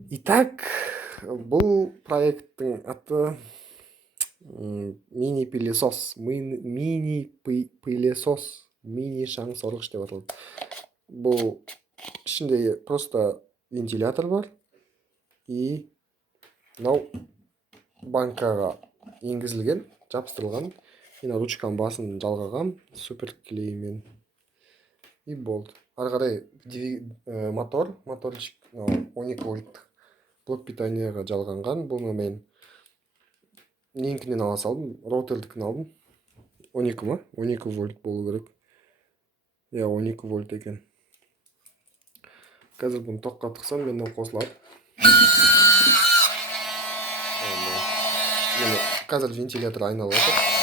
Итак, бұл проекттің аты мини-пылесос, мини-пылесос, мини-шаң сорғыш деп аталады. Бұл ішінде просто вентилятор бар и мынау банкаға енгізілген, жабыстырылған. Мен ручканың басын жалғаған супер клеймен и болды. Ары қарай моторчик 12 вольттық блок питанияға жалғанған. Бұны мен ненікінен ала салдым, роутердікін алдым. 12 ма? 12 вольт болу керек. 12 вольт екен. Қазір бұны тоққа тықсам, мені қосылады. Қазір вентилятор айналып отыр.